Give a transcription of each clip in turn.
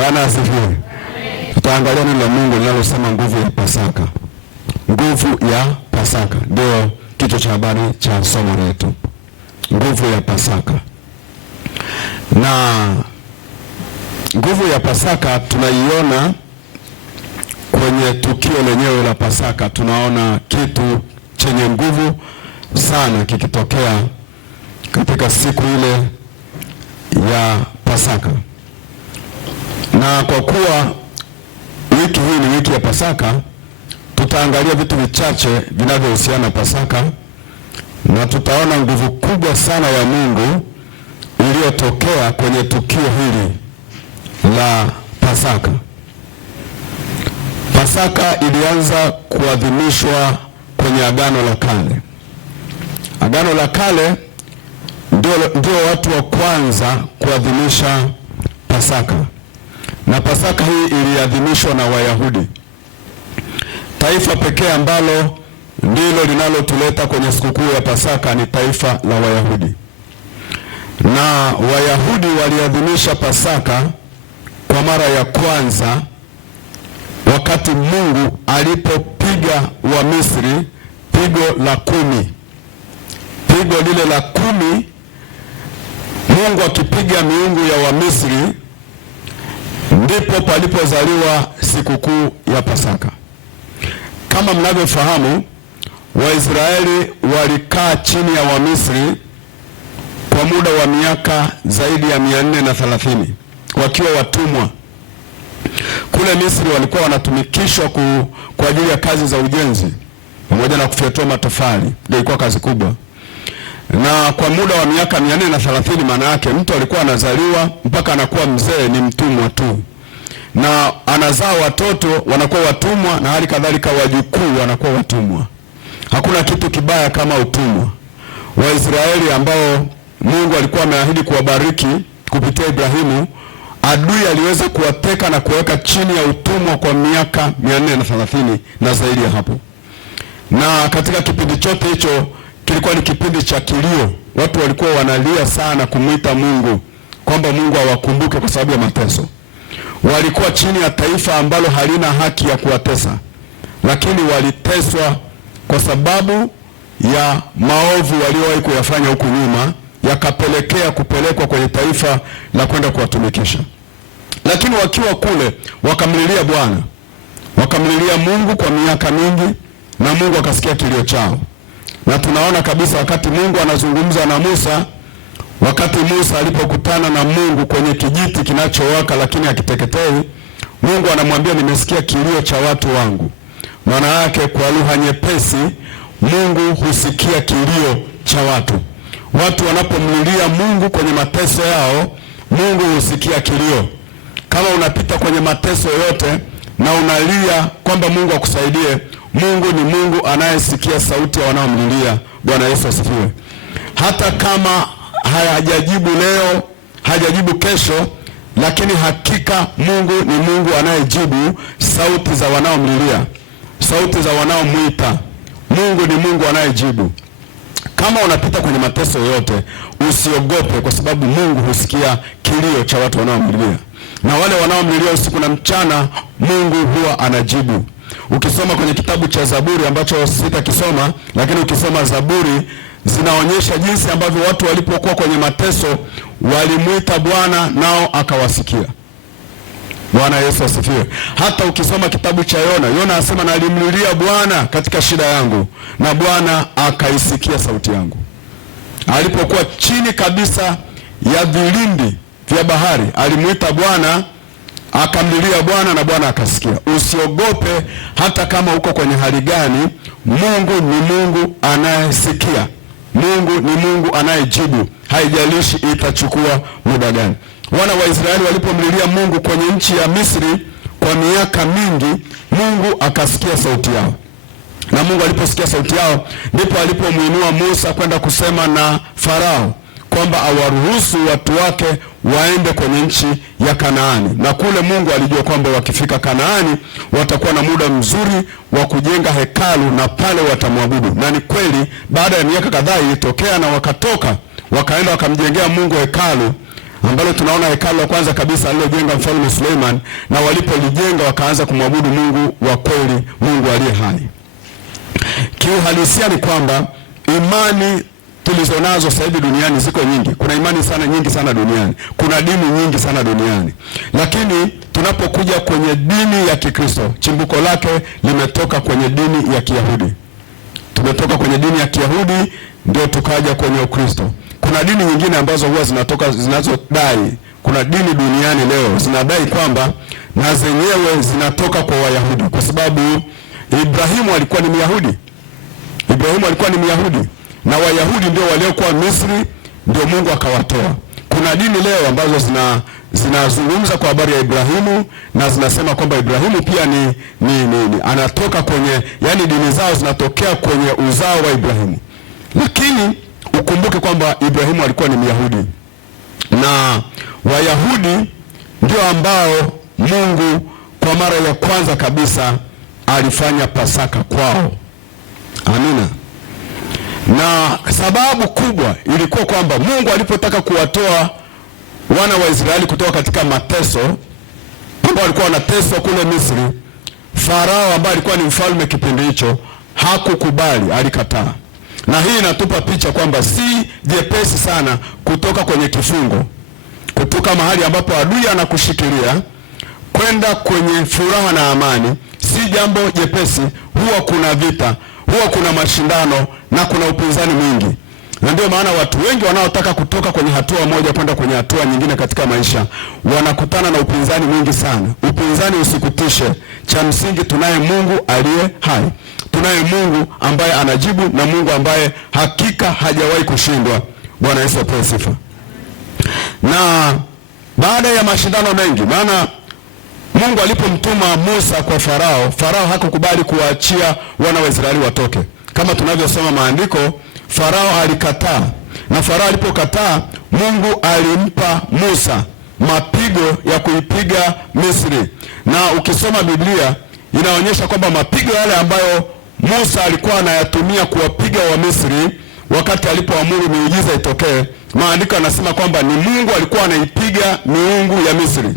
Bwana asifiwe. Tutaangalia neno la Mungu linalosema nguvu ya Pasaka. Nguvu ya Pasaka ndio kichwa cha habari cha somo letu. Nguvu ya Pasaka. Na nguvu ya Pasaka tunaiona kwenye tukio lenyewe la Pasaka. Tunaona kitu chenye nguvu sana kikitokea katika siku ile ya Pasaka. Na kwa kuwa wiki hii ni wiki ya Pasaka, tutaangalia vitu vichache vinavyohusiana na Pasaka, na tutaona nguvu kubwa sana ya Mungu iliyotokea kwenye tukio hili la Pasaka. Pasaka ilianza kuadhimishwa kwenye Agano la Kale. Agano la Kale ndio watu wa kwanza kuadhimisha Pasaka. Na Pasaka hii iliadhimishwa na Wayahudi. Taifa pekee ambalo ndilo linalotuleta kwenye sikukuu ya Pasaka ni taifa la Wayahudi. Na Wayahudi waliadhimisha Pasaka kwa mara ya kwanza wakati Mungu alipopiga wa Misri pigo la 10. Pigo lile la 10, Mungu akipiga miungu ya Wamisri, ndipo palipozaliwa sikukuu ya Pasaka. Kama mnavyofahamu, Waisraeli walikaa chini ya Wamisri kwa muda wa miaka zaidi ya 430 wakiwa watumwa. Kule Misri walikuwa wanatumikishwa kwa ajili ya kazi za ujenzi pamoja na kufyatua matofali. Ndio ilikuwa kazi kubwa. Na kwa muda wa miaka 430, maana yake mtu alikuwa anazaliwa mpaka anakuwa mzee ni mtumwa tu. Na anazaa watoto wanakuwa watumwa, na hali kadhalika wajukuu wanakuwa watumwa. Hakuna kitu kibaya kama utumwa. Waisraeli ambao Mungu alikuwa ameahidi kuwabariki kupitia Ibrahimu, adui aliweza kuwateka na kuweka chini ya utumwa kwa miaka 430 na zaidi ya hapo. Na katika kipindi chote hicho kilikuwa ni kipindi cha kilio. Watu walikuwa wanalia sana kumwita Mungu kwamba Mungu awakumbuke kwa sababu ya mateso. Walikuwa chini ya taifa ambalo halina haki ya kuwatesa, lakini waliteswa kwa sababu ya maovu waliowahi kuyafanya huku nyuma, yakapelekea kupelekwa kwenye taifa la kwenda kuwatumikisha. Lakini wakiwa kule wakamlilia Bwana, wakamlilia Mungu kwa miaka mingi, na Mungu akasikia kilio chao. Na tunaona kabisa wakati Mungu anazungumza na Musa, wakati Musa alipokutana na Mungu kwenye kijiti kinachowaka lakini hakiteketei, Mungu anamwambia, nimesikia kilio cha watu wangu. Maana yake kwa lugha nyepesi, Mungu husikia kilio cha watu. Watu wanapomlilia Mungu kwenye mateso yao, Mungu husikia kilio. Kama unapita kwenye mateso yote na unalia kwamba Mungu akusaidie, Mungu ni Mungu anayesikia sauti ya wanaomlilia. Bwana Yesu asifiwe. Hata kama hajajibu leo, hajajibu kesho, lakini hakika Mungu ni Mungu anayejibu sauti za wanaomlilia, sauti za wanaomwita. Mungu ni Mungu anayejibu. Kama unapita kwenye mateso yote, usiogope, kwa sababu Mungu husikia kilio cha watu wanaomlilia. Na wale wanaomlilia usiku na mchana, Mungu huwa anajibu. Ukisoma kwenye kitabu cha Zaburi ambacho sitakisoma, lakini ukisoma Zaburi zinaonyesha jinsi ambavyo watu walipokuwa kwenye mateso walimuita Bwana nao akawasikia. Bwana Yesu asifiwe. Hata ukisoma kitabu cha Yona anasema, na alimlilia Bwana katika shida yangu, na Bwana akaisikia sauti yangu. Alipokuwa chini kabisa ya vilindi vya bahari, alimuita Bwana, akamlilia Bwana na Bwana akasikia. Usiogope hata kama uko kwenye hali gani. Mungu ni Mungu anayesikia. Mungu ni Mungu anayejibu, haijalishi itachukua muda gani. Wana wa Israeli walipomlilia Mungu kwenye nchi ya Misri kwa miaka mingi, Mungu akasikia sauti yao. Na Mungu aliposikia sauti yao, ndipo alipomuinua Musa kwenda kusema na Farao kwamba awaruhusu watu wake waende kwenye nchi ya Kanaani. Na kule Mungu alijua kwamba wakifika Kanaani watakuwa na muda mzuri wa kujenga hekalu na pale watamwabudu. Na ni kweli, baada ya miaka kadhaa ilitokea na wakatoka wakaenda wakamjengea Mungu hekalu ambalo tunaona hekalu la kwanza kabisa alilojenga mfalme Suleiman, na walipolijenga wakaanza kumwabudu Mungu wa kweli, Mungu aliye hai. Kiuhalisia ni kwamba imani tulizonazo sasa hivi duniani ziko nyingi. Kuna imani nyingi sana duniani. Kuna dini nyingi sana duniani. Lakini tunapokuja kwenye dini ya Kikristo, chimbuko lake limetoka kwenye dini ya Kiyahudi. Tumetoka kwenye dini ya Kiyahudi ndio tukaja kwenye Ukristo. Kuna dini nyingine ambazo huwa zinazodai, kuna dini duniani leo zinadai kwamba na zenyewe zinatoka kwa Wayahudi, kwa sababu Ibrahimu alikuwa ni Myahudi. Ibrahimu alikuwa ni Myahudi na Wayahudi ndio waliokuwa Misri, ndio Mungu akawatoa. Kuna dini leo ambazo zinazungumza kwa habari ya Ibrahimu na zinasema kwamba Ibrahimu pia ni anatoka kwenye, yani dini zao zinatokea kwenye uzao wa Ibrahimu. Lakini ukumbuke kwamba Ibrahimu alikuwa ni Myahudi na Wayahudi ndio ambao Mungu kwa mara ya kwanza kabisa alifanya Pasaka kwao. Amina. Na sababu kubwa ilikuwa kwamba Mungu alipotaka kuwatoa wana wa Israeli kutoka katika mateso ambao walikuwa wanateswa kule Misri, Farao ambaye alikuwa ni mfalme kipindi hicho hakukubali, alikataa. Na hii inatupa picha kwamba si jepesi sana kutoka kwenye kifungo, kutoka mahali ambapo adui anakushikilia kwenda kwenye furaha na amani. Si jambo jepesi, huwa kuna vita, huwa kuna mashindano na kuna upinzani mwingi. Na ndio maana watu wengi wanaotaka kutoka kwenye hatua moja kwenda kwenye hatua nyingine katika maisha wanakutana na upinzani mwingi sana. Upinzani usikutishe. Cha msingi tunaye Mungu aliye hai. Tunaye Mungu ambaye anajibu na Mungu ambaye hakika hajawahi kushindwa. Bwana Yesu apewe sifa. Na baada ya mashindano mengi, maana Mungu alipomtuma Musa kwa Farao, Farao hakukubali kuwaachia wana wa Israeli watoke. Kama tunavyosoma maandiko, Farao alikataa. Na Farao alipokataa, Mungu alimpa Musa mapigo ya kuipiga Misri. Na ukisoma Biblia inaonyesha kwamba mapigo yale ambayo Musa alikuwa anayatumia kuwapiga wa Misri wakati alipoamuru miujiza itokee, maandiko yanasema kwamba ni Mungu alikuwa anaipiga miungu ya Misri.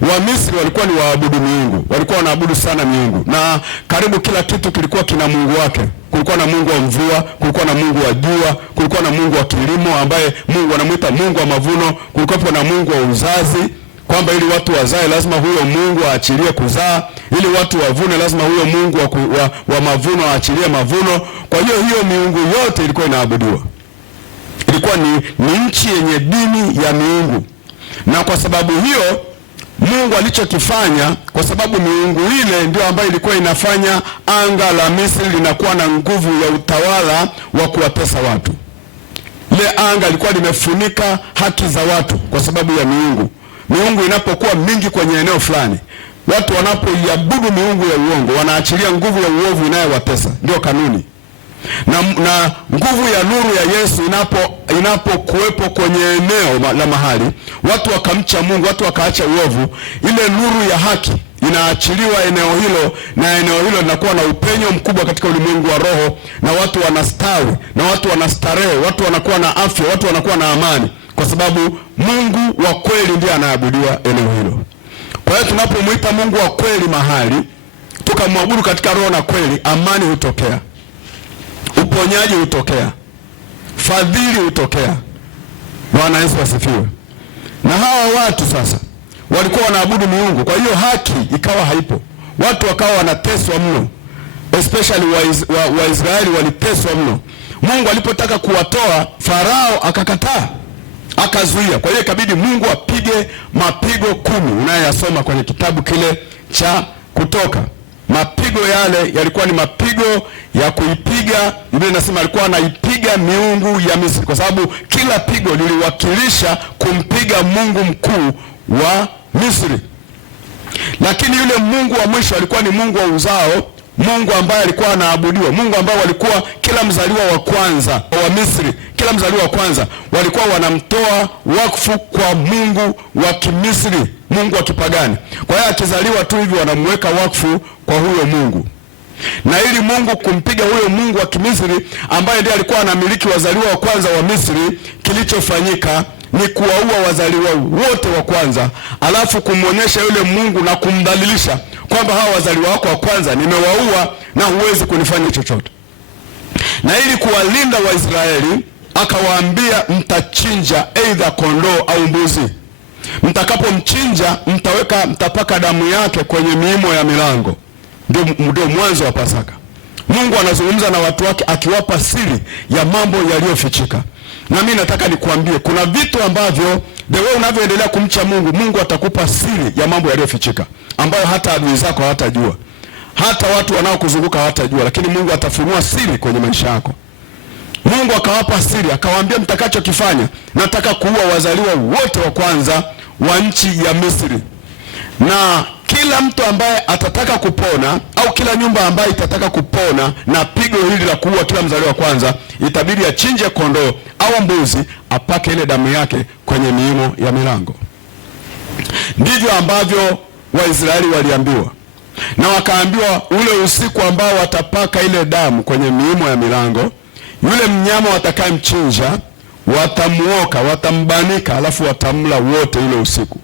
Wa Misri walikuwa ni waabudu miungu, walikuwa wanaabudu sana miungu, na karibu kila kitu kilikuwa kina mungu wake. Kulikuwa na mungu wa mvua, kulikuwa na mungu wa jua, kulikuwa na mungu wa kilimo ambaye Mungu anamuita mungu wa mavuno, kulikuwa na mungu wa uzazi, kwamba ili watu wazae lazima huyo Mungu aachilie kuzaa, ili watu wavune lazima huyo Mungu wa mavuno aachilie mavuno. Kwa hiyo miungu yote ilikuwa inaabudiwa. Ilikuwa ni nchi yenye dini ya miungu. Na kwa sababu hiyo Mungu alichokifanya, kwa sababu miungu ile ndio ambayo ilikuwa inafanya anga la Misri linakuwa na nguvu ya utawala wa kuwatesa watu. Ile anga lilikuwa limefunika haki za watu kwa sababu ya miungu. Miungu inapokuwa mingi kwenye eneo fulani, watu wanapoiabudu miungu ya uongo wanaachilia nguvu ya uovu inayowatesa. Ndio kanuni. Na nguvu ya nuru ya Yesu inapokuwepo kwenye eneo la mahali, watu wakamcha Mungu, watu wakaacha uovu, ile nuru ya haki inaachiliwa eneo hilo, na eneo hilo linakuwa na upenyo mkubwa katika ulimwengu wa roho, na watu wanastawi, na watu wanastarehe, watu wanakuwa na afya, watu wanakuwa na amani, kwa sababu Mungu wa kweli ndiye anaabudiwa eneo hilo. Kwa hiyo tunapomwita Mungu wa kweli mahali, tukamwabudu katika roho na kweli, amani hutokea, uponyaji hutokea, fadhili hutokea. Bwana Yesu asifiwe. Na hawa watu sasa walikuwa wanaabudu miungu, kwa hiyo haki ikawa haipo. Watu wakawa wanateswa mno, especially Waisraeli waliteswa mno. Mungu alipotaka kuwatoa, Farao akakataa, akazuia. Kwa hiyo ikabidi Mungu apige mapigo 10 unayosoma kwenye kitabu kile cha Kutoka. Mapigo yale yalikuwa ni mapigo ya kuipiga. Biblia inasema alikuwa anaipiga miungu ya Misri, kwa sababu kila pigo liliwakilisha kumpiga Mungu mkuu wa Misri. Lakini yule Mungu wa mwisho alikuwa ni Mungu wa uzao, Mungu ambaye alikuwa anaabudiwa, Mungu ambaye walikuwa kila mzaliwa wa kwanza wa Misri, kila mzaliwa wa kwanza walikuwa wanamtoa wakfu kwa Mungu wa Kimisri, Mungu wa kipagani. Kwa hiyo akizaliwa tu hivi wanamweka wakfu kwa huyo Mungu. Na ili Mungu kumpiga huyo Mungu wa Kimisri ambaye ndiye alikuwa anamiliki wazaliwa wa kwanza wa Misri, kilichofanyika ni kuwaua wazaliwa wote wa kwanza, alafu kumwonyesha yule Mungu na kumdhalilisha kwamba hawa wazaliwa wako wa kwanza nimewaua na huwezi kunifanya chochote. Na ili kuwalinda Waisraeli akawaambia, mtachinja aidha kondoo au mbuzi. Mtakapomchinja mtapaka damu yake kwenye miimo ya milango. Ndio mwanzo wa Pasaka. Mungu anazungumza na watu wake akiwapa siri ya mambo yaliyofichika. Na mimi nataka nikuambie, kuna vitu ambavyo the way unavyoendelea kumcha Mungu, Mungu atakupa siri ya mambo yaliyofichika ambayo hata adui zako hawatajua, hata watu wanaokuzunguka hawatajua, lakini Mungu atafunua siri kwenye maisha yako. Mungu akawapa siri, akawaambia, mtakachokifanya, nataka kuua wazaliwa wote wa kwanza wa nchi ya Misri. Na kila mtu ambaye atataka kupona, au kila nyumba ambaye itataka kupona na pigo hili la kuua kila mzaliwa wa kwanza, itabidi achinje kondoo au mbuzi, apake ile damu yake kwenye miimo ya milango. Ndivyo ambavyo Waisraeli waliambiwa, na wakaambiwa ule usiku ambao watapaka ile damu kwenye miimo ya milango, yule mnyama watakayemchinja watamuoka, watambanika, alafu watamla wote ile usiku.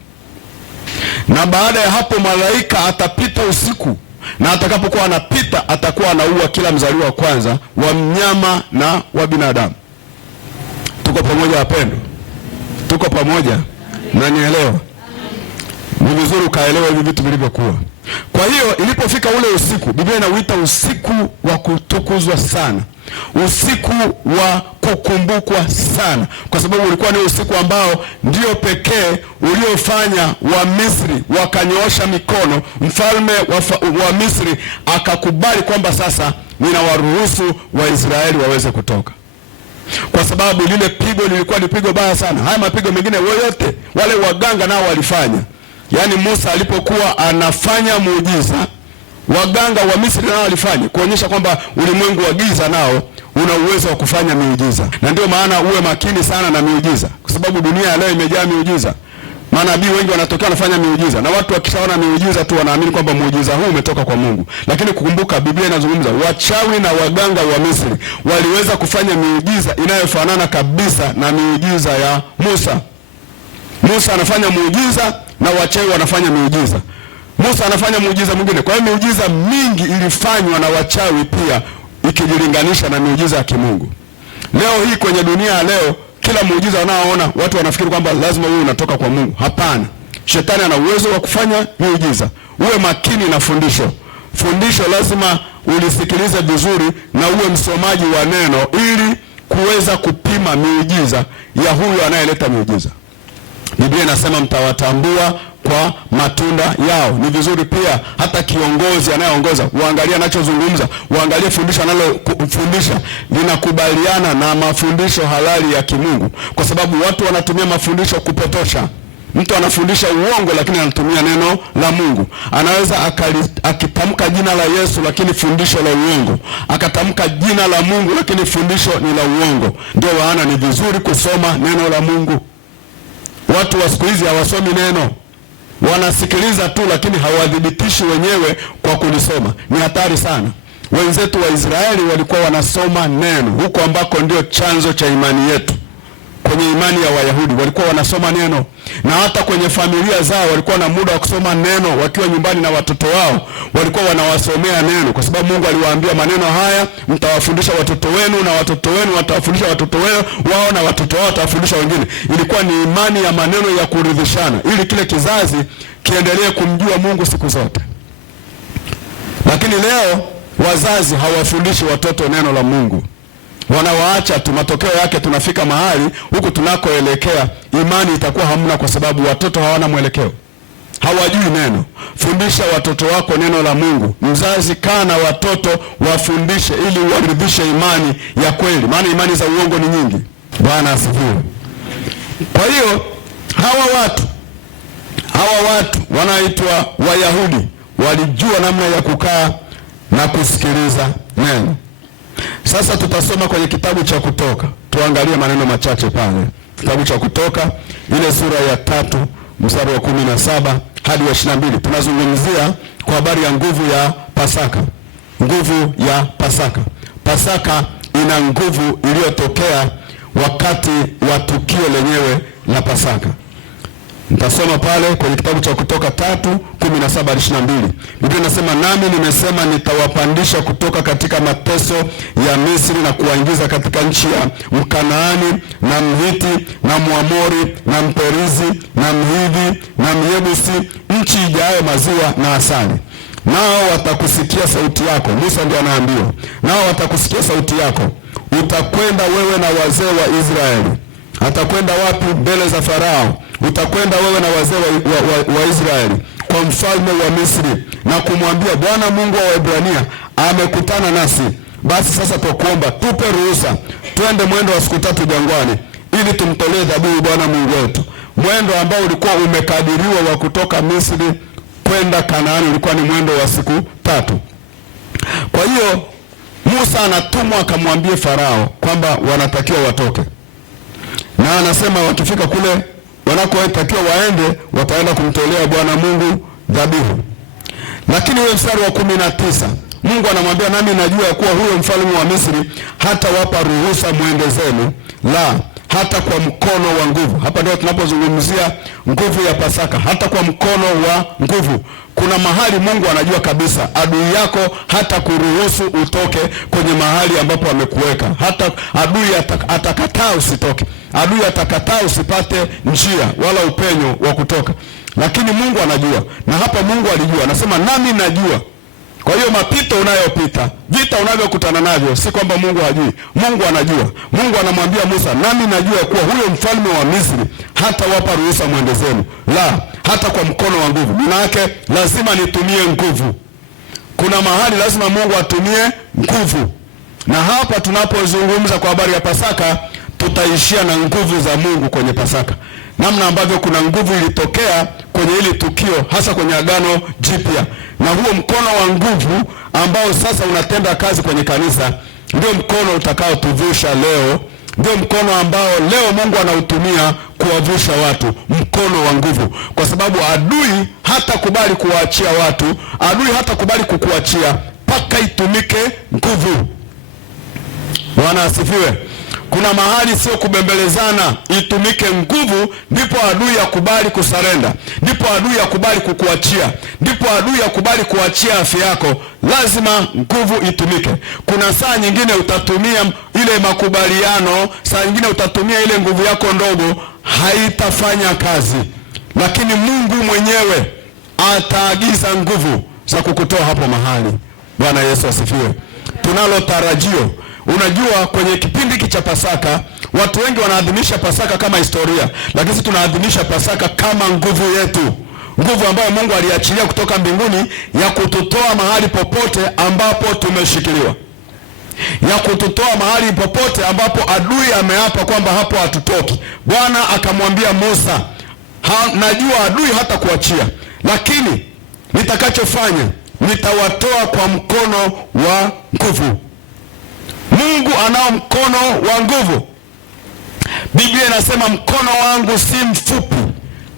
Na baada ya hapo malaika atapita usiku, na atakapokuwa anapita atakuwa anaua kila mzaliwa wa kwanza wa mnyama na wa binadamu. Tuko pamoja wapendwa? Tuko pamoja? Na nielewa? Ni vizuri ukaelewa hivi vitu vilivyokuwa. Kwa hiyo ilipofika ule usiku, Biblia inauita usiku wa kutukuzwa sana, usiku wa kukumbukwa sana, kwa sababu ulikuwa ni usiku ambao ndio pekee uliofanya wa Misri wakanyoosha mikono. Mfalme wa Misri akakubali kwamba sasa ninawaruhusu Waisraeli waweze kutoka, kwa sababu lile pigo lilikuwa ni pigo baya sana. Haya mapigo mengine yote wale waganga nao walifanya. Yaani Musa alipokuwa anafanya muujiza, waganga wa Misri nao walifanya, kuonyesha kwamba ulimwengu wa giza nao una uwezo wa kufanya miujiza. Na ndio maana uwe makini sana na miujiza, kwa sababu dunia leo imejaa miujiza. Manabii wengi wanatokea wanafanya miujiza, na watu wakishaona miujiza tu wanaamini kwamba muujiza huu umetoka kwa Mungu. Lakini kukumbuka, Biblia inazungumza wachawi na waganga wa Misri waliweza kufanya miujiza inayofanana kabisa na miujiza ya Musa. Musa anafanya muujiza na wachawi wanafanya miujiza. Musa anafanya muujiza mwingine. Kwa hiyo miujiza mingi ilifanywa na wachawi pia, ikijilinganisha na miujiza ya kimungu. Leo hii kwenye dunia leo, kila muujiza wanaoona watu wanafikiri kwamba lazima uwe unatoka kwa Mungu. Hapana. Shetani ana uwezo wa kufanya miujiza. Uwe makini na fundisho. Fundisho lazima ulisikilize vizuri na uwe msomaji wa neno, ili kuweza kupima miujiza ya huyu anayeleta miujiza. Biblia inasema mtawatambua kwa matunda yao. Ni vizuri pia hata kiongozi anayeongoza uangalie anachozungumza, uangalie fundisho analofundisha linakubaliana na mafundisho halali ya kimungu, kwa sababu watu wanatumia mafundisho kupotosha. Mtu anafundisha uongo lakini anatumia neno la Mungu. Anaweza akitamka jina la Yesu lakini fundisho la uongo, akatamka jina la Mungu lakini fundisho ni la uongo. Ndio maana ni vizuri kusoma neno la Mungu. Watu wa siku hizi hawasomi neno, wanasikiliza tu, lakini hawadhibitishi wenyewe kwa kulisoma. Ni hatari sana. Wenzetu wa Israeli walikuwa wanasoma neno, huko ambako ndio chanzo cha imani yetu. Kwenye imani ya Wayahudi walikuwa wanasoma neno, na hata kwenye familia zao walikuwa na muda wa kusoma neno. Wakiwa nyumbani na watoto wao walikuwa wanawasomea neno, kwa sababu Mungu aliwaambia maneno haya mtawafundisha watoto wenu, na watoto wenu watawafundisha watoto wao, na watoto wao watawafundisha wengine. Ilikuwa ni imani ya maneno ya kuridhishana, ili kile kizazi kiendelee kumjua Mungu siku zote. Lakini leo wazazi hawafundishi watoto neno la Mungu, wanawaacha tu. Matokeo yake tunafika mahali huku tunakoelekea imani itakuwa hamna, kwa sababu watoto hawana mwelekeo, hawajui neno. Fundisha watoto wako neno la Mungu. Mzazi, kaa na watoto wafundishe, ili waridhishe imani ya kweli, maana imani za uongo ni nyingi. Bwana asifiwe. Kwa hiyo hawa watu wanaitwa Wayahudi walijua namna ya kukaa na kusikiliza neno. Sasa tutasoma kwenye kitabu cha Kutoka, tuangalie maneno machache pale. Kitabu cha Kutoka ile sura ya 3 mstari wa 17 hadi wa 22. Tunazungumzia kwa habari ya nguvu ya Pasaka. Nguvu ya Pasaka. Pasaka ina nguvu iliyotokea wakati wa tukio lenyewe la Pasaka. Nitasoma pale kwenye kitabu cha Kutoka 3:17-22. Biblia inasema, nami nimesema nitawapandisha kutoka katika mateso ya Misri na kuwaingiza katika nchi ya Mkanaani na Mhiti na Mwamori na Mperizi na Mhivi na Myebusi, nchi ijayo maziwa na asali. Nao watakusikia sauti yako. Musa ndiye anaambiwa, nao watakusikia sauti yako. Utakwenda wewe na wazee wa Israeli. Atakwenda wapi? Mbele za Farao. Utakwenda wewe na wazee wa Israeli kwa mfalme wa Misri na kumwambia, Bwana Mungu wa Waebrania amekutana nasi. Basi sasa tukuomba, tupe ruhusa twende mwendo wa siku 3 jangwani, ili tumtolee dhabihu Bwana Mungu wetu. Mwendo ambao ulikuwa umekadiriwa wa kutoka Misri kwenda Kanaani ulikuwa ni mwendo wa siku 3. Kwa hiyo Musa anatumwa akamwambie Farao kwamba wanatakiwa watoke, na anasema wakifika kule wanakotakiwa waende, wataenda kumtolea Bwana Mungu dhabihu. Lakini ule mstari wa 19, Mungu anamwambia, nami najua ya kuwa huyo mfalme wa Misri hata wapa ruhusa mwende zenu, la hata kwa mkono wa nguvu. Hapa ndio tunapozungumzia nguvu ya Pasaka, hata kwa mkono wa nguvu. Kuna mahali Mungu anajua kabisa adui yako hata kuruhusu utoke kwenye mahali ambapo amekuweka. Hata adui atakataa usitoke, adui atakataa usipate njia wala upenyo wa kutoka, lakini Mungu anajua. Na hapa Mungu alijua, anasema nami najua. Kwa hiyo mapito unayopita, vita unavyokutana navyo, si kwamba Mungu hajui. Mungu anajua. Mungu anamwambia Musa, nami najua kuwa huyo mfalme wa Misri hata wapa ruhusa mwende zenu, la hata kwa mkono wa nguvu. Maana yake lazima nitumie nguvu. Kuna mahali lazima Mungu atumie nguvu. Na hapa tunapozungumza kwa habari ya Pasaka, tutaishia na nguvu za Mungu kwenye Pasaka. Namna ambavyo kuna nguvu ilitokea kwenye hili tukio, hasa kwenye Agano Jipya. Na huo mkono wa nguvu ambao sasa unatenda kazi kwenye kanisa, ndio mkono utakao tuvusha leo. Ndio mkono ambao leo Mungu anautumia kuwavusha watu, mkono wa nguvu. Kwa sababu adui hata kubali kuwaachia watu, adui hata kubali kukuachia mpaka itumike nguvu. Bwana asifiwe. Kuna mahali sio kubembelezana, itumike nguvu, ndipo adui yakubali kusarenda, ndipo adui yakubali kukuachia, ndipo adui yakubali kuachia afya yako. Lazima nguvu itumike. Kuna saa nyingine utatumia ile makubaliano, saa nyingine utatumia ile nguvu yako ndogo, haitafanya kazi, lakini Mungu mwenyewe ataagiza nguvu za kukutoa hapo mahali. Bwana Yesu asifiwe. Tunalo tarajio. Unajua, kwenye kipindi hiki cha Pasaka, watu wengi wanaadhimisha Pasaka kama historia, lakini sisi tunaadhimisha Pasaka kama nguvu yetu, nguvu ambayo Mungu aliachilia kutoka mbinguni ya kututoa mahali popote ambapo tumeshikiliwa, ya kututoa mahali popote ambapo adui ameapa kwamba hapo hatutoki. Bwana akamwambia Musa, najua adui hata kuachia, lakini nitakachofanya nitawatoa kwa mkono wa nguvu. Mungu anao mkono wa nguvu. Biblia inasema mkono wangu si mfupi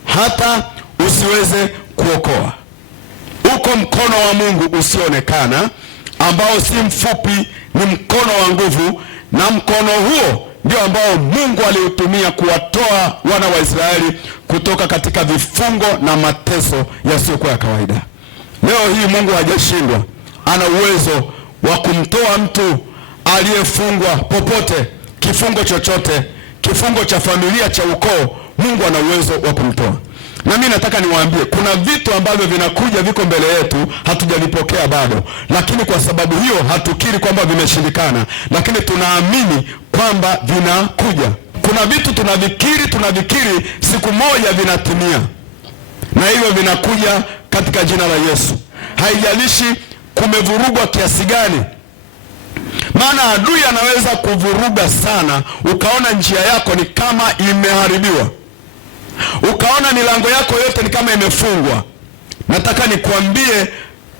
hata usiweze kuokoa. Uko mkono wa Mungu usioonekana ambao si mfupi, ni mkono wa nguvu, na mkono huo ndio ambao Mungu aliutumia kuwatoa wana wa Israeli kutoka katika vifungo na mateso yasiyokuwa ya kawaida. Leo hii Mungu hajashindwa, ana uwezo wa kumtoa mtu aliyefungwa popote, kifungo chochote, kifungo cha familia, cha ukoo. Mungu ana uwezo wa kumtoa. Na mimi nataka niwaambie, kuna vitu ambavyo vinakuja, viko mbele yetu, hatujalipokea bado, lakini kwa sababu hiyo hatukiri kwamba vimeshindikana, lakini tunaamini kwamba vinakuja. Kuna vitu tunavikiri siku moja vinatimia, na hivyo vinakuja katika jina la Yesu. Haijalishi kumevurugwa kiasi gani. Maana adui anaweza kuvuruga sana, ukaona njia yako ni kama imeharibiwa, ukaona milango yako yote ni kama imefungwa. Nataka nikwambie,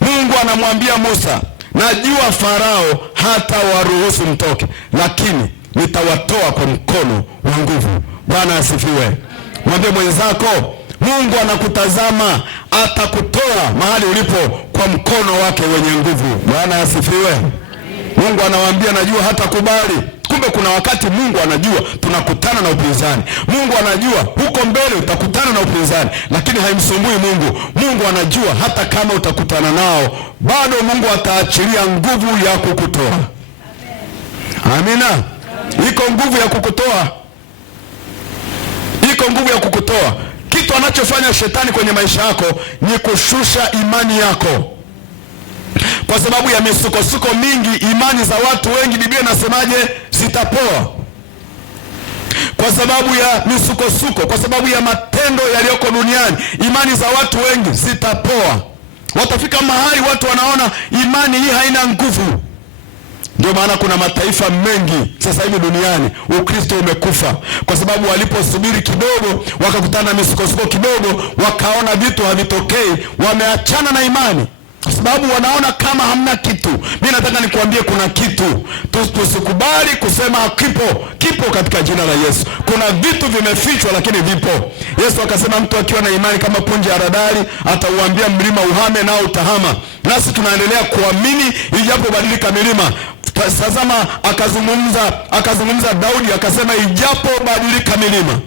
Mungu anamwambia Musa, najua Farao hata waruhusu mtoke, lakini nitawatoa kwa mkono wa nguvu. Bwana asifiwe. Mwambie mwenzako, Mungu anakutazama, atakutoa mahali ulipo kwa mkono wake wenye nguvu. Bwana asifiwe. Mungu anawaambia najua hatakubali. Kumbe kuna wakati Mungu anajua tunakutana na upinzani. Mungu anajua huko mbele utakutana na upinzani, lakini haimsumbui Mungu. Mungu anajua hata kama utakutana nao, bado Mungu ataachilia nguvu ya kukutoa. Amina. Iko nguvu ya kukutoa. Iko nguvu ya kukutoa. Kitu anachofanya shetani kwenye maisha yako ni kushusha imani yako. Kwa sababu ya misukosuko mingi, imani za watu wengi, Biblia inasemaje? Zitapoa. Kwa sababu ya misukosuko, kwa sababu ya matendo yaliyoko duniani, imani za watu wengi zitapoa. Watafika mahali watu wanaona imani hii haina nguvu. Ndio maana kuna mataifa mengi sasa hivi duniani Ukristo umekufa, kwa sababu waliposubiri kidogo, wakakutana na misukosuko kidogo, wakaona vitu havitokei, wameachana na imani, kwa sababu wanaona kama hamna kitu. Mimi nataka nikuambie kuna kitu. Tusikubali kusema kipo katika jina la Yesu. Kuna vitu vimefichwa lakini vipo. Yesu akasema mtu akiwa na imani kama punje ya haradali atauambia mlima uhame nao utahama. Nasi tunaendelea kuamini ijapobadilika milima. Tazama akazungumza Daudi akasema ijapobadilika milima.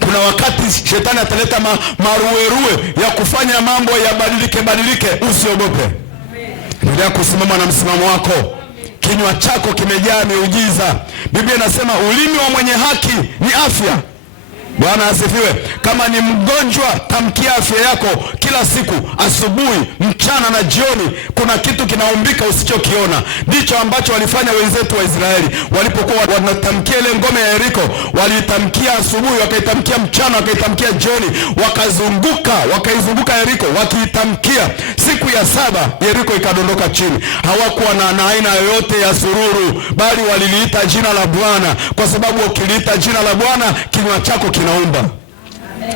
Kuna wakati shetani ataleta maruerue ya kufanya mambo badilike. Usiogope. Endelea kusimama na msimamo wako. Kinywa chako kimejaa miujiza. Biblia inasema ulimi wa mwenye haki ni afya. Bwana asifiwe. Kama ni mgonjwa, tamkia afya yako kila siku, asubuhi, mchana na jioni. Kuna kitu kinaumbika usichokiona. Ndicho ambacho walifanya wenzetu wa Israeli walipokuwa wanatamkia ile ngome ya Yeriko. Walitamkia asubuhi, wakaitamkia mchana, wakaitamkia jioni, wakaizunguka Yeriko wakiitamkia. Siku ya 7 Yeriko ikadondoka chini. Hawakuwa na aina yoyote ya sururu, bali waliliita jina la Bwana, kwa sababu ukiliita jina la Bwana kinywa chako kinaumba.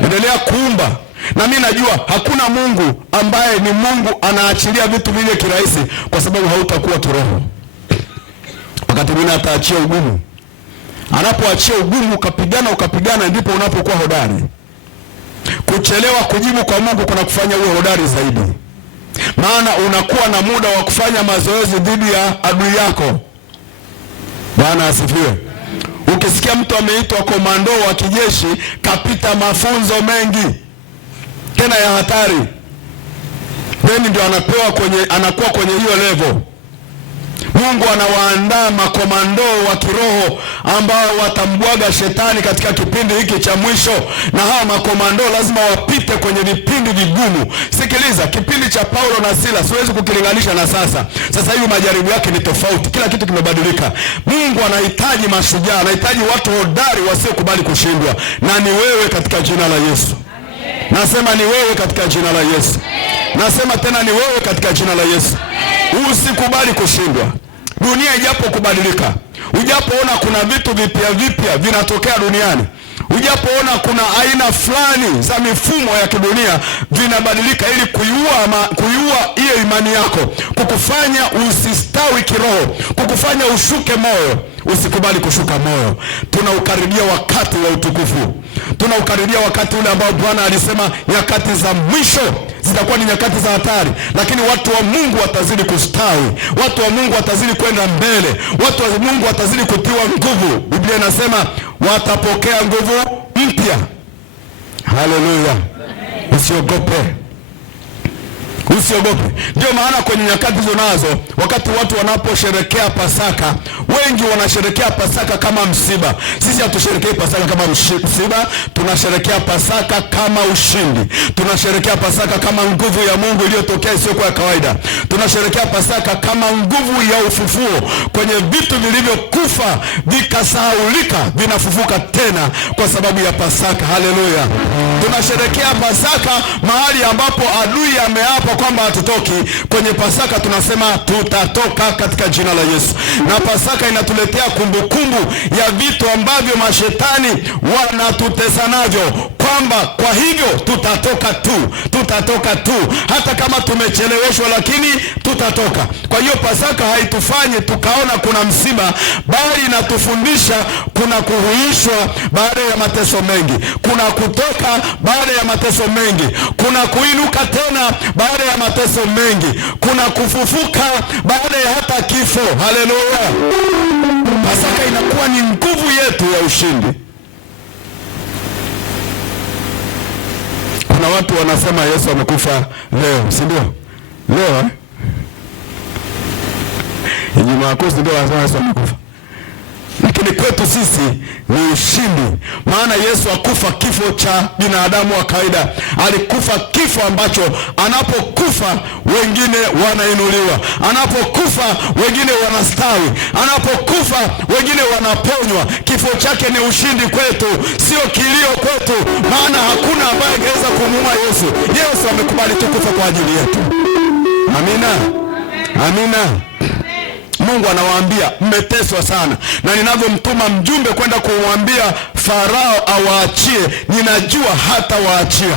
Endelea kuumba. Na mimi najua hakuna Mungu ambaye ni Mungu anaachilia vitu vile kirahisi, kwa sababu hautakuwa kiroho. Wakati mwingine ataachia ugumu. Anapoachia ugumu ukapigana, ndipo unapokuwa hodari. Kuchelewa kujibu kwa Mungu kuna kufanya uwe hodari zaidi, maana unakuwa na muda wa kufanya mazoezi dhidi ya adui yako. Bwana asifiwe. Ukisikia mtu ameitwa komando wa kijeshi, kapita mafunzo mengi tena ya hatari, ndio anakuwa kwenye hiyo level. Mungu anawaandaa makomando wa kiroho ambao watambwaga shetani katika kipindi hiki cha mwisho, na hawa makomando lazima wapite kwenye vipindi vigumu. Sikiliza, kipindi cha Paulo na Sila siwezi kukilinganisha na sasa. Sasa hivi majaribu yake ni tofauti, kila kitu kimebadilika. Mungu anahitaji mashujaa, anahitaji watu hodari wasiokubali kushindwa, na ni wewe katika jina la Yesu. Nasema ni wewe katika jina la Yesu. Nasema tena ni wewe katika jina la Yesu. Usikubali kushindwa. Dunia ijapo kubadilika, ujapoona kuna vitu vipya vinatokea duniani, ujapoona kuna aina fulani za mifumo ya kidunia vinabadilika ili kuiua hiyo imani yako, kukufanya usistawi kiroho, kukufanya ushuke moyo, usikubali kushuka moyo. Tunaukaribia wakati wa utukufu. Tunaukaribia wakati ule ambao Bwana alisema nyakati za mwisho zitakuwa ni nyakati za hatari, lakini watu wa Mungu watazidi kustawi. Watu wa Mungu watazidi kwenda mbele. Watu wa Mungu watazidi kutiwa nguvu. Biblia inasema watapokea nguvu mpya. Haleluya. Usiogope. Usiogope. Ndio maana kwenye nyakati hizo nazo, wakati watu wanaposherekea Pasaka, wengi wanasherekea Pasaka kama msiba. Sisi hatusherekei Pasaka kama msiba, tunasherekea Pasaka kama ushindi. Tunasherekea Pasaka kama nguvu ya Mungu iliyotokea isiyokuwa ya kawaida. Tunasherekea Pasaka kama nguvu ya ufufuo. Kwenye vitu vilivyokufa vikasahaulika vinafufuka tena kwa sababu ya Pasaka. Haleluya. Tunasherekea Pasaka mahali ambapo adui ameapa kwamba hatutoki. Kwenye Pasaka tunasema tutatoka katika jina la Yesu. Na Pasaka inatuletea kumbukumbu ya vitu ambavyo mashetani wanatutesa navyo. kwamba kwa hivyo tutatoka tu hata kama tumecheleweshwa, lakini tutatoka. Kwa hiyo Pasaka haitufanyi tukaona kuna msiba, bali inatufundisha kuna kuhuishwa baada ya mateso mengi, kuna kutoka baada ya mateso mengi, kuna kuinuka tena baada ya mateso mengi, kuna kufufuka baada ya hata kifo. Haleluya! Pasaka inakuwa ni nguvu yetu ya ushindi. Kuna watu wanasema Yesu amekufa leo, si ndio? Leo Ijumaa Kuu ndio wanasema Yesu amekufa. Lakini kwetu sisi ni ushindi, maana Yesu akufa kifo cha binadamu wa kawaida. Alikufa kifo ambacho anapokufa wengine wanainuliwa, anapokufa wengine wanastawi, anapokufa wengine wanaponywa. Kifo chake ni ushindi kwetu, sio kilio kwetu, maana hakuna ambaye angeweza kumuua Yesu. Yesu amekubali tu kufa kwa ajili yetu. Amina, amina. Mungu anawaambia mmeteswa sana, na ninavyomtuma mjumbe kwenda kumwambia Farao awaachie, ninajua hata waachia,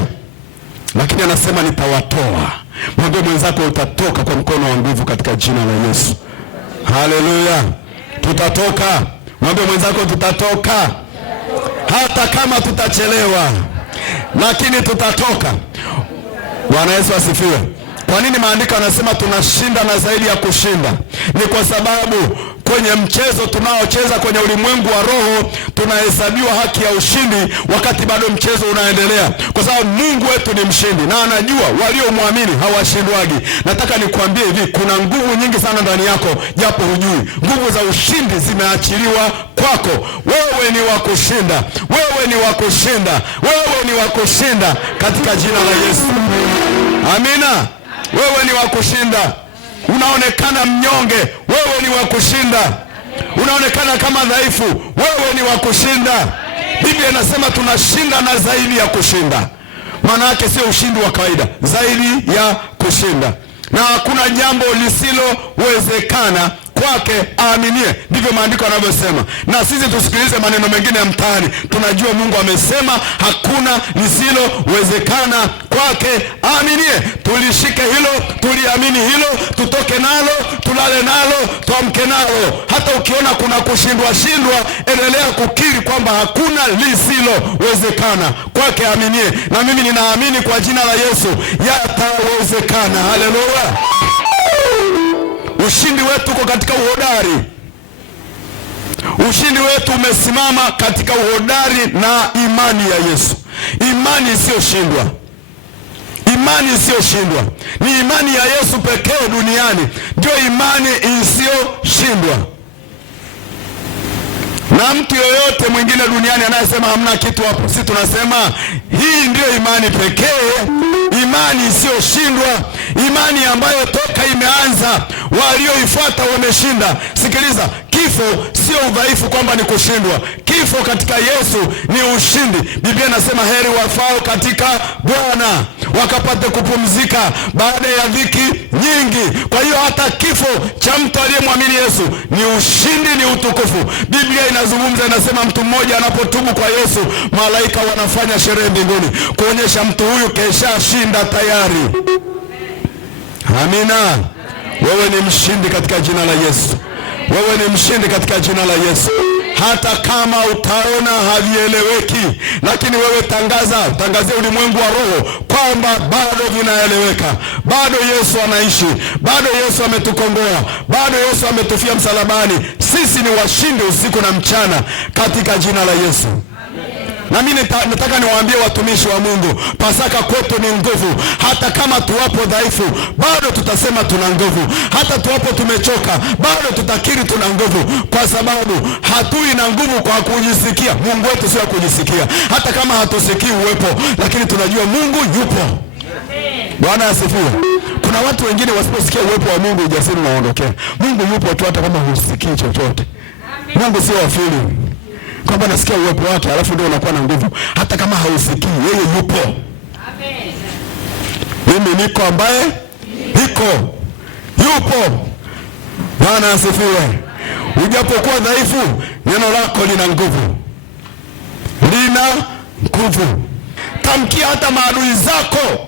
lakini anasema nitawatoa. Mwambie mwenzako utatoka kwa mkono wa nguvu katika jina la Yesu. Haleluya, tutatoka. Mwambie mwenzako tutatoka, hata kama tutachelewa, lakini tutatoka. Bwana Yesu asifiwe. Kwa nini maandiko yanasema tunashinda na zaidi ya kushinda? Ni kwa sababu kwenye mchezo tunaocheza kwenye ulimwengu wa roho tunahesabiwa haki ya ushindi wakati bado mchezo unaendelea, kwa sababu Mungu wetu ni mshindi na anajua waliomwamini hawashindwagi. Nataka nikwambie hivi, kuna nguvu nyingi sana ndani yako japo hujui. Nguvu za ushindi zimeachiliwa kwako. Wewe ni wa kushinda, wewe ni wa kushinda, wewe ni wa kushinda katika jina la Yesu. Amina. Wewe ni wa kushinda. Unaonekana mnyonge, wewe ni wa kushinda. Unaonekana kama dhaifu, wewe ni wa kushinda. Biblia inasema tunashinda na zaidi ya kushinda. Maana yake sio ushindi wa kawaida, zaidi ya kushinda. Na hakuna jambo lisilowezekana kwake aaminie, ndivyo maandiko yanavyosema. Na sisi tusikilize maneno mengine ya mtaani, tunajua Mungu amesema hakuna lisilowezekana kwake aaminie. Tulishike hilo, tuliamini hilo, tutoke nalo, tulale nalo, tuamke nalo. Hata ukiona kuna kushindwa, endelea kukiri kwamba hakuna lisilowezekana kwake aaminie. Na mimi ninaamini kwa jina la Yesu yatawezekana. Haleluya. Ushindi wetu uko katika uhodari. Ushindi wetu umesimama katika uhodari na imani ya Yesu. Imani isiyoshindwa. Imani isiyoshindwa. Ni imani ya Yesu pekee duniani ndio imani isiyoshindwa. Na mtu yoyote mwingine duniani anayesema hamna kitu hapo, sisi tunasema hii ndio imani pekee, imani isiyoshindwa, imani ambayo toka imeanza walioifuata wameshinda. Sikiliza, kifo sio udhaifu kwamba ni kushindwa. Kifo katika Yesu ni ushindi. Biblia inasema heri wafao katika Bwana wakapate kupumzika baada ya dhiki nyingi. Kwa hiyo hata kifo cha mtu aliyemwamini Yesu ni ushindi, ni utukufu. Biblia inazungumza, inasema mtu mmoja anapotubu kwa Yesu, malaika wanafanya sherehe mbinguni kuonyesha mtu huyu kesha shinda tayari. Amina. Wewe ni mshindi katika jina la Yesu. Wewe ni mshindi katika jina la Yesu. Hata kama utaona havieleweki, lakini wewe tangazia ulimwengu wa roho kwamba bado vinaeleweka. Bado Yesu anaishi. Bado Yesu ametukomboa. Bado Yesu ametufia msalabani. Sisi ni washindi usiku na mchana katika jina la Yesu. Na mimi nataka niwaambie watumishi wa Mungu, Pasaka kwetu ni nguvu. Hata kama tuwapo dhaifu, bado tutasema tuna nguvu. Hata tuwapo tumechoka, bado tutakiri tuna nguvu, kwa sababu hatui na nguvu kwa kujisikia. Mungu wetu sio kujisikia. Hata kama hatusikii uwepo, lakini tunajua Mungu yupo. Bwana asifiwe. Kuna watu wengine wasiposikia uwepo wa Mungu ujasiri unaondokea. Mungu yupo tu hata kama husikii chochote. Mungu sio afili kwamba nasikia uwepo wake alafu ndio unakuwa na nguvu. Hata kama hausikii, yeye yupo. Amen. Mimi niko ambaye yupo. Bwana asifiwe. Ujapokuwa dhaifu, neno lako lina nguvu. Tamkia hata maadui zako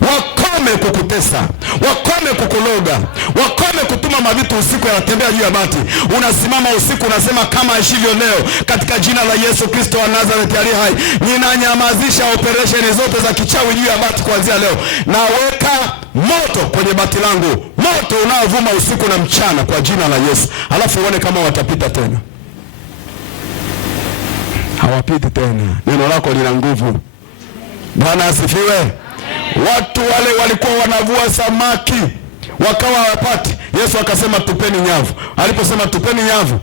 wakome kukutesa, wakome kukuloga, wakome kutuma mavitu usiku yanatembea juu ya bati. Unasimama usiku unasema, kama aishivyo leo, katika jina la Yesu Kristo wa Nazareti aliye hai, ninanyamazisha operesheni zote za kichawi juu ya bati kuanzia leo. Naweka moto kwenye bati langu, moto unaovuma usiku na mchana kwa jina la Yesu. Halafu uone kama watapita tena. Hawapiti tena. Neno lako lina nguvu. Bwana asifiwe. Watu wale walikuwa wanavua samaki wakawa hawapati. Yesu akasema tupeni nyavu. Aliposema tupeni nyavu,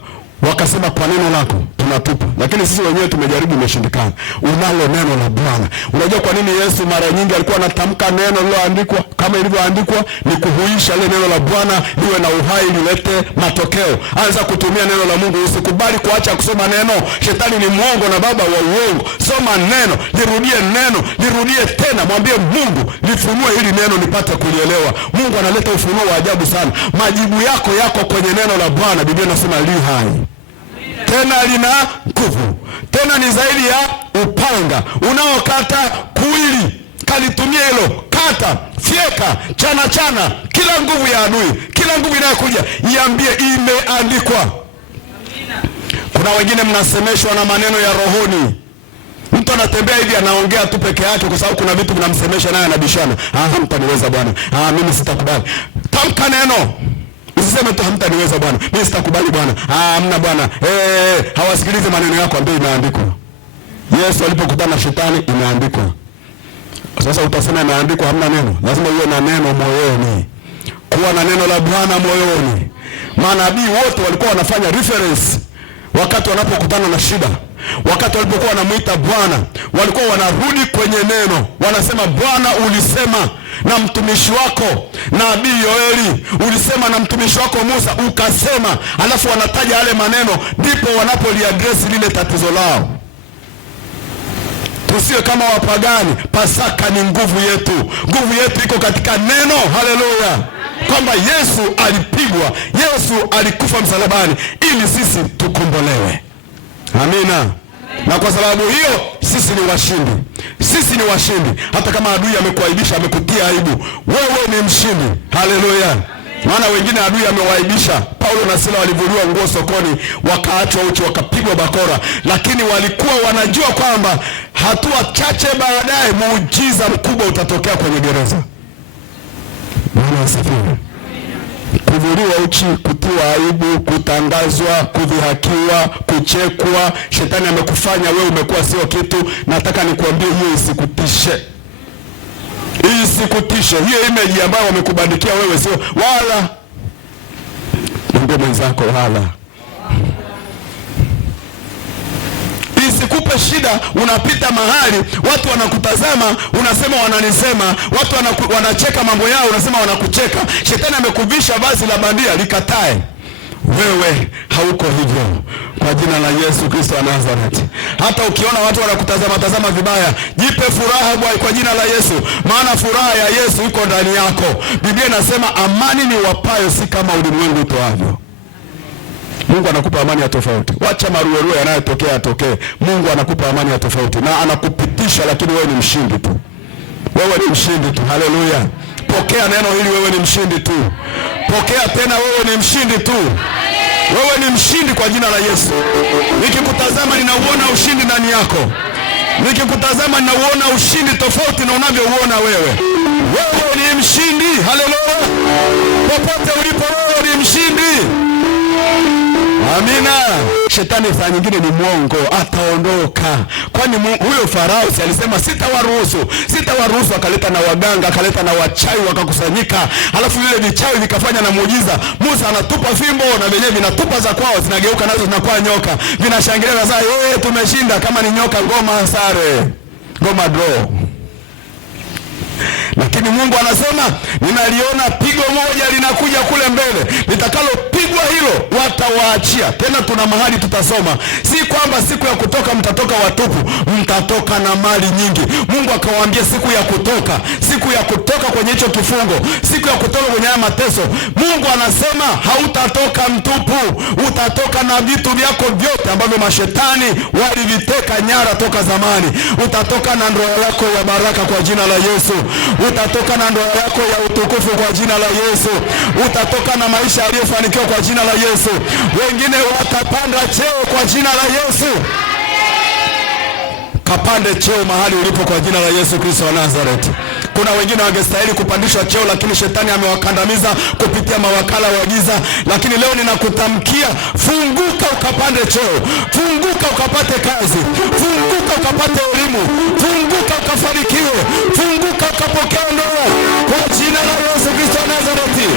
wakasema kwa neno lako tunatupa. Lakini sisi wenyewe tumejaribu, imeshindikana. Unalo neno la Bwana. Unajua kwa nini Yesu mara nyingi alikuwa anatamka neno liloandikwa kama ilivyoandikwa? Ni kuhuisha ile neno la Bwana liwe na uhai, lilete matokeo. Anza kutumia neno la Mungu. Usikubali kuacha kusoma neno. Shetani ni mwongo na baba wa uongo. Soma neno, lirudie neno, lirudie tena. Mwambie Mungu, lifunue hili neno nipate kulielewa. Mungu analeta ufunuo wa ajabu sana. Majibu yako yako kwenye neno la Bwana. Biblia inasema li hai, tena lina nguvu, tena ni zaidi ya upanga unaokata kuwili. Kalitumia hilo, kata, fyeka, chana kila nguvu ya adui, kila nguvu inayokuja, iambie imeandikwa. Kuna wengine mnasemeshwa na maneno ya rohoni. Mtu anatembea hivi anaongea tu peke yake kwa sababu kuna vitu vinamsemesha naye anabishana. Hamtaniweza Bwana. Mimi sitakubali. Tamka neno. Usiseme tu hamtaniweza Bwana, mimi sitakubali Bwana. Hamna Bwana. Hawasikilize maneno yako ambayo imeandikwa. Yesu alipokutana na shetani imeandikwa. Sasa utasema imeandikwa hamna neno. Lazima uwe na neno moyoni. Kuwa na neno la Bwana moyoni. Manabii wote walikuwa wanafanya reference wakati wanapokutana na shida. Wakati walipokuwa wanamuita Bwana, walikuwa wanarudi kwenye neno. Wanasema, Bwana ulisema na mtumishi wako Nabii Yoeli, ulisema na mtumishi wako Musa ukasema. Alafu wanataja yale maneno, ndipo wanapoliaddress lile tatizo lao. Tusiwe kama wapagani. Pasaka ni nguvu yetu. Nguvu yetu iko katika neno. Haleluya. Kwamba Yesu alipigwa, Yesu alikufa msalabani ili sisi tukombolewe. Amina. Na kwa sababu hiyo sisi ni washindi. Sisi ni washindi. Hata kama adui amekuaibisha, amekutia aibu, wewe ni mshindi. Haleluya. Maana wengine adui amewaibisha. Paulo na Sila walivuliwa nguo sokoni, wakaachwa uchi, wakapigwa bakora, lakini walikuwa wanajua kwamba hatua chache baadaye muujiza mkubwa utatokea kwenye gereza. Bwana asifiwe. Kuvuliwa uchi, kutiwa aibu, kutangazwa, kudhihakiwa, kuchekwa. Shetani amekufanya wewe umekuwa sio kitu. Nataka nikuambie hiyo isikutishe. Isikutishe. Hiyo image ambayo wamekubandikia wewe sio wala. Mwambie mwenzako wala. Isikupe shida. Unapita mahali watu wanakutazama, unasema wananisema. Watu wanacheka mambo yao, unasema wanakucheka. Shetani amekuvisha vazi la bandia, likatae. Wewe hauko hivyo kwa jina la Yesu Kristo wa Nazareti. Hata ukiona watu wanakutazama vibaya, jipe furaha kwa jina la Yesu, maana furaha ya Yesu iko ndani yako. Biblia inasema amani ni wapayo si kama ulimwengu utoavyo. Mungu anakupa amani ya tofauti. Wacha maruerue yanayotokea yatokee. Mungu anakupa amani ya tofauti na anakupitisha, lakini wewe ni mshindi tu. Wewe ni mshindi tu. Haleluya. Pokea neno hili, wewe ni mshindi tu. Pokea tena, wewe ni mshindi tu. Wewe ni mshindi kwa jina la Yesu. Nikikutazama ninauona ushindi ndani yako. Nikikutazama ninauona ushindi tofauti na unavyouona wewe. Wewe ni mshindi. Haleluya. Popote ulipo wewe ni mshindi. Amina. Shetani saa nyingine ni mwongo, ataondoka. Kwani huyo Farao alisema sitawaruhusu, akaleta na waganga, akaleta na wachawi wakakusanyika. Halafu vile vichawi vikafanya na muujiza. Musa anatupa fimbo na wenyewe vinatupa za kwao, zinageuka nazo zinakuwa nyoka. Vinashangilia na sasa, tumeshinda. Kama ni nyoka, ngoma sare. Ngoma draw. Lakini Mungu anasema ninaliona pigo moja linakuja kule mbele, litakalopigwa hilo watawaachia. Tena tuna mahali tutasoma, si kwamba siku ya kutoka mtatoka watupu, mtatoka na mali nyingi. Mungu akawaambia siku ya kutoka kwenye hicho kifungo, siku ya kutoka kwenye haya mateso, Mungu anasema hautatoka mtupu, utatoka na vitu vyako vyote ambavyo mashetani waliviteka nyara toka zamani. Utatoka na ndoa yako ya baraka kwa jina la Yesu. Utatoka na ndoa yako ya utukufu kwa jina la Yesu. Utatoka na maisha yaliyofanikiwa kwa jina la Yesu. Wengine watapanda cheo kwa jina la Yesu. Kapande cheo mahali ulipo kwa jina la Yesu Kristo wa Nazareti. Kuna wengine wangestahili kupandishwa cheo, lakini shetani amewakandamiza kupitia mawakala wa giza. Lakini leo ninakutamkia, funguka ukapande cheo, funguka ukapate kazi, funguka ukapate elimu, funguka ukafanikiwe, funguka ukapokea ndoa kwa jina la Yesu Kristo wa Nazareti.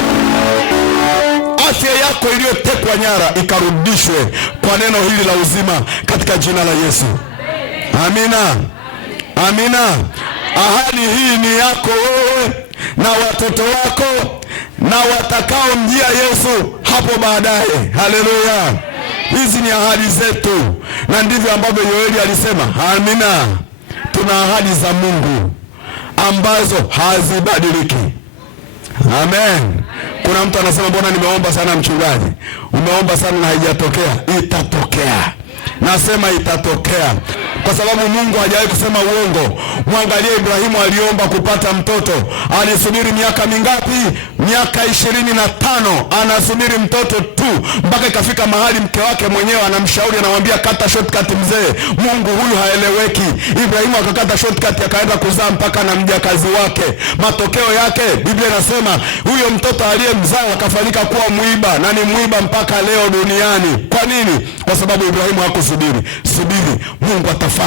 Afya yako iliyotekwa nyara ikarudishwe kwa neno hili la uzima katika jina la Yesu. Amina. Amina. Ahadi hii ni yako wewe na watoto wako na watakao mjia Yesu hapo baadaye. Haleluya. Hizi ni ahadi zetu, na ndivyo ambavyo Yoeli alisema. Amina. Tuna ahadi za Mungu ambazo hazibadiliki. Amen. Kuna mtu anasema, mbona nimeomba sana mchungaji? Umeomba sana na haijatokea. Itatokea. Nasema itatokea, kwa sababu Mungu hajawahi kusema uongo. Mwangalie Ibrahimu, aliomba kupata mtoto, alisubiri miaka mingapi? Miaka 25 anasubiri mtoto tu, mpaka ikafika mahali mke wake mwenyewe anamshauri, anamwambia kata shortcut mzee, Mungu huyu haeleweki. Ibrahimu akakata shortcut, akaenda kuzaa mpaka na mjakazi wake. Matokeo yake Biblia inasema huyo mtoto aliyemzaa akafanyika kuwa mwiba, na ni mwiba mpaka leo duniani. Kwa nini? Kwa sababu Ibrahimu hakusubiri. Subiri, Mungu atafanya.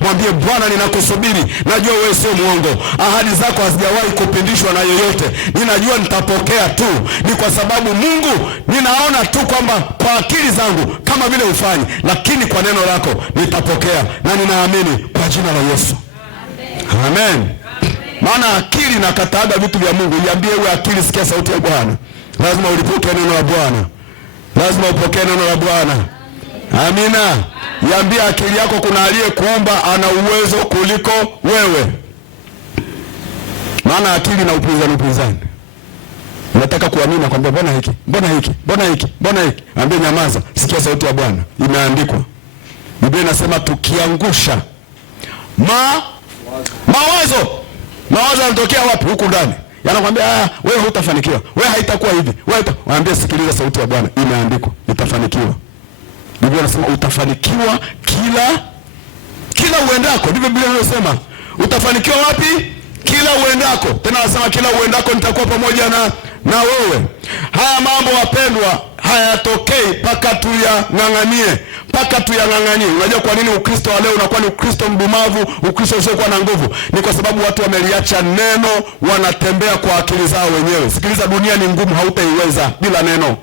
Mwambie, Bwana ninakusubiri, najua wewe sio mwongo, ahadi zako hazijawahi kupindishwa na yoyote, ninajua nitapokea tu. Ni kwa sababu Mungu, ninaona tu kwamba kwa akili zangu kama vile ufanye, lakini kwa neno lako nitapokea, na ninaamini kwa jina la Yesu. Amen. Maana akili inakataaga vitu vya Mungu. Iambie wewe akili, sikia sauti ya Bwana. Lazima ulipokee neno la Bwana, lazima upokee neno la Bwana. Amina. Iambie akili yako, kuna aliyekuumba ana uwezo kuliko wewe. Maana akili na upinzani. Unataka kuamini kwamba mbona hiki, mbona hiki, mbona hiki, mbona hiki. Ambie nyamaza, sikia sauti ya Bwana. Imeandikwa. Biblia inasema tukiangusha mawazo yanatokea wapi? Huku ndani. Yanakwambia wewe hutafanikiwa, wewe haitakuwa hivi, wewe waambie sikiliza sauti ya Bwana. Imeandikwa, utafanikiwa. Biblia inasema utafanikiwa kila uendako. Ndivyo Biblia inasema. Utafanikiwa wapi? Kila uendako. Tena anasema kila uendako nitakuwa pamoja na wewe. Haya mambo wapendwa hayatokei mpaka tuyang'ang'anie. Unajua kwa nini Ukristo wa leo unakuwa ni Ukristo mdumavu, Ukristo usiokuwa na nguvu? Ni kwa sababu watu wameliacha neno, wanatembea kwa akili zao wenyewe. Sikiliza, dunia ni ngumu, hautaiweza bila neno.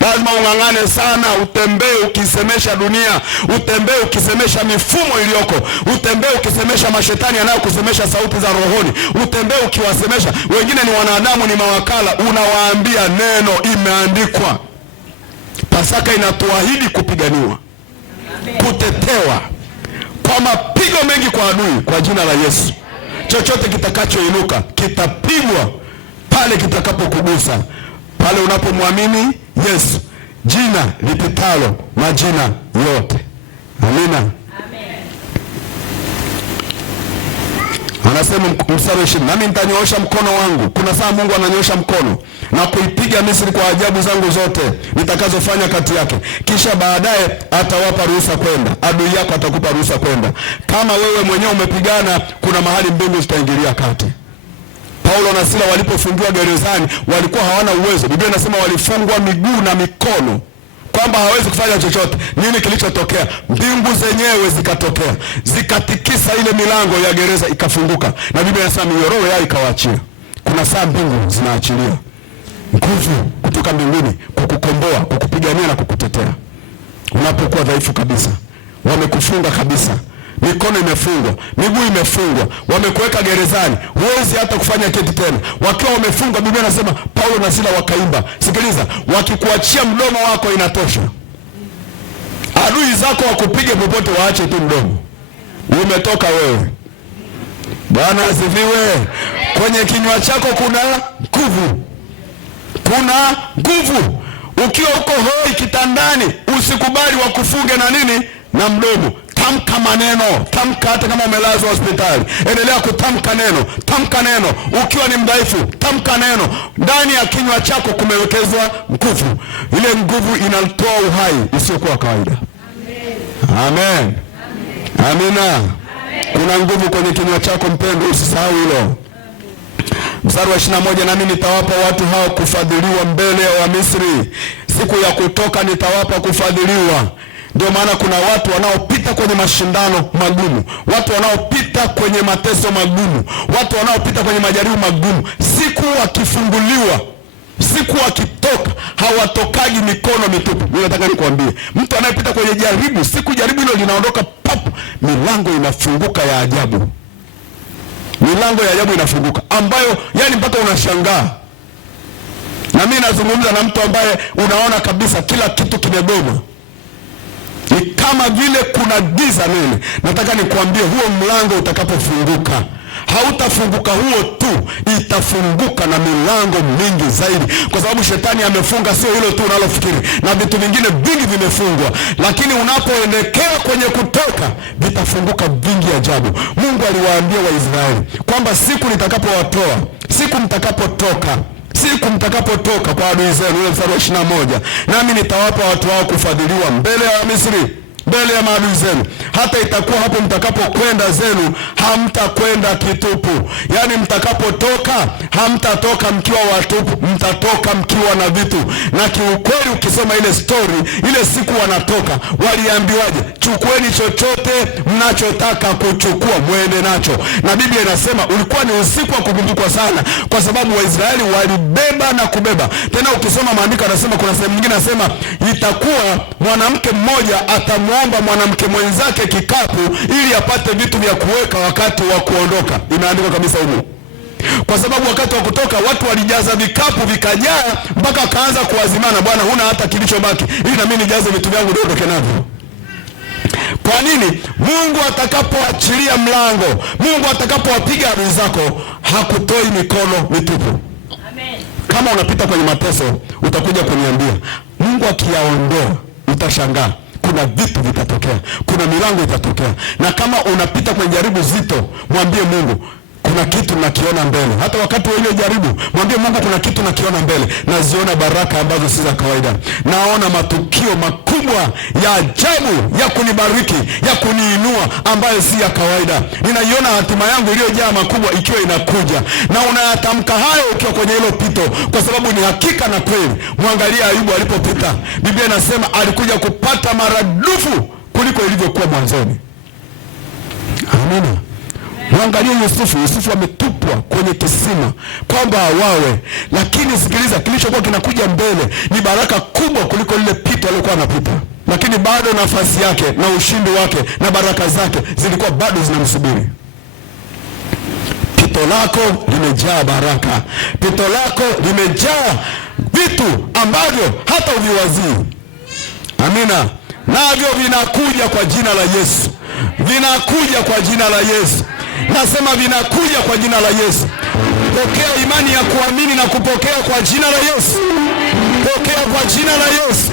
Lazima ung'ang'ane sana, utembee ukisemesha dunia, utembee ukisemesha mifumo iliyoko, utembee ukisemesha mashetani yanayokusemesha sauti za rohoni, utembee ukiwasemesha. Wengine ni wanadamu, ni mawakala, unawaambia neno, imeandikwa. Pasaka inatuahidi kupiganiwa, kutetewa kwa mapigo mengi kwa adui kwa jina la Yesu. Chochote kitakachoinuka kitapigwa pale kitakapokugusa, pale unapomwamini Yesu, jina lipitalo majina yote. Amina. Amen. Anasema mstari wa 20, nami nitanyoosha mkono wangu. Kuna saa Mungu ananyoosha mkono na kuipiga Misri kwa ajabu zangu zote nitakazofanya kati yake. Kisha baadaye atawapa ruhusa kwenda. Adui yako atakupa ruhusa kwenda. Kama wewe mwenyewe umepigana, kuna mahali mbingu zitaingilia kati. Paulo na Sila walipofungiwa gerezani walikuwa hawana uwezo. Biblia inasema walifungwa miguu na mikono, kwamba hawezi kufanya chochote. Nini kilichotokea? Mbingu zenyewe zikatokea, zikatikisa ile milango ya gereza ikafunguka, na Biblia inasema minyororo yao ikawaachia. Kuna saa mbingu zinaachilia nguvu kutoka mbinguni kukukomboa, kukupigania na kukutetea unapokuwa dhaifu kabisa. Wamekufunga kabisa, mikono imefungwa, miguu imefungwa, wamekuweka gerezani, huwezi hata kufanya kitu tena. Wakiwa wamefungwa, Biblia inasema Paulo na Sila wakaimba. Sikiliza, wakikuachia mdomo wako inatosha. Adui zako wakupige popote, waache tu mdomo, umetoka wewe. Bwana asifiwe. Kwenye kinywa chako kuna nguvu, kuna nguvu. Ukiwa uko hoi kitandani, usikubali wakufunge na nini? Na mdomo. Tamka maneno, tamka. Hata kama umelazwa hospitali, endelea kutamka neno, tamka neno. Ukiwa ni mdhaifu, tamka neno. Ndani ya kinywa chako kumewekezwa nguvu. Ile nguvu inatoa uhai usiokuwa kawaida. Amen. Amina. Kuna nguvu kwenye kinywa chako mpendwa, usisahau hilo. Mstari wa 21, nami nitawapa watu hao kufadhiliwa mbele ya Wamisri. Siku ya kutoka nitawapa kufadhiliwa. Ndio maana kuna watu wanaopita kwenye mashindano magumu, watu wanaopita kwenye mateso magumu, watu wanaopita kwenye majaribu magumu. Siku wakifunguliwa, siku wakitoka, hawatokagi mikono mitupu. Mimi nataka nikwambie, mtu anayepita kwenye jaribu, siku jaribu hilo linaondoka, papo milango inafunguka ya ajabu. Milango ya ajabu inafunguka, ambayo yani mpaka unashangaa. Na mimi nazungumza na mtu ambaye unaona kabisa kila kitu kimegoma, ni kama vile kuna giza nene. Nataka nikwambie, huo mlango utakapofunguka, hautafunguka huo tu, itafunguka na milango mingi zaidi, kwa sababu shetani amefunga sio hilo tu unalofikiri, na vitu vingine vingi vimefungwa. Lakini unapoelekea kwenye kutoka, vitafunguka vingi ajabu. Mungu aliwaambia Waisraeli kwamba siku nitakapowatoa, siku mtakapotoka, siku mtakapotoka kwa adui zenu, ile mstari wa 21, nami nitawapa watu wao kufadhiliwa mbele ya Misri, mbele ya maadui zenu. Hata itakuwa hapo mtakapokwenda zenu, hamtakwenda kitupu. Yaani mtakapotoka, hamtatoka mkiwa watupu, mtatoka mkiwa na vitu. Na kiukweli ukisoma ile story, ile siku wanatoka, waliambiwaje? Chukueni chochote mnachotaka kuchukua, mwende nacho. Na Biblia inasema ulikuwa ni usiku wa kukumbukwa sana, kwa sababu Waisraeli walibeba na kubeba. Tena ukisoma maandiko anasema, kuna sehemu nyingine anasema itakuwa mwanamke mmoja atamuomba mwanamke mwenzake kikapu ili apate vitu vya kuweka wakati wa kuondoka. Imeandikwa kabisa huko. Kwa sababu wakati wa kutoka watu walijaza vikapu vikajaa, mpaka wakaanza kuazimana, bwana huna hata kilichobaki, ili na mimi nijaze vitu vyangu niondoke navyo. Kwa nini? Mungu atakapoachilia mlango, Mungu atakapowapiga adui zako, hakutoi mikono mitupu. Amen. Kama unapita kwenye mateso, utakuja kuniambia. Mungu akiyaondoa, utashangaa. Kuna vitu vitatokea, kuna milango itatokea. Na kama unapita kwenye jaribu zito, mwambie Mungu, kuna kitu nakiona mbele. Hata wakati wa ile jaribu, mwambie Mungu, kuna kitu nakiona mbele. Naziona baraka ambazo si za kawaida. Naona matukio makubwa ya ajabu ya kunibariki, ya kuniinua, ambayo si ya kawaida. Ninaiona hatima yangu iliyojaa makubwa ikiwa inakuja. Na unayatamka hayo ukiwa kwenye hilo pito, kwa sababu ni hakika na kweli. Mwangalia Ayubu alipopita. Biblia inasema alikuja kupata maradufu kuliko ilivyokuwa mwanzoni. Amina. Mwangalie Yusufu. Yusufu ametupwa kwenye kisima kwamba awawe, lakini sikiliza, kilichokuwa kinakuja mbele ni baraka kubwa kuliko lile pito aliyokuwa anapita. Lakini bado nafasi yake na ushindi wake na baraka zake zilikuwa bado zinamsubiri. Pito lako limejaa baraka, pito lako limejaa vitu ambavyo hata uviwazii. Amina. Navyo vinakuja kwa jina la Yesu, vinakuja kwa jina la Yesu. Nasema vinakuja kwa jina la Yesu. Pokea imani ya kuamini na kupokea kwa jina la Yesu. Pokea kwa jina la Yesu.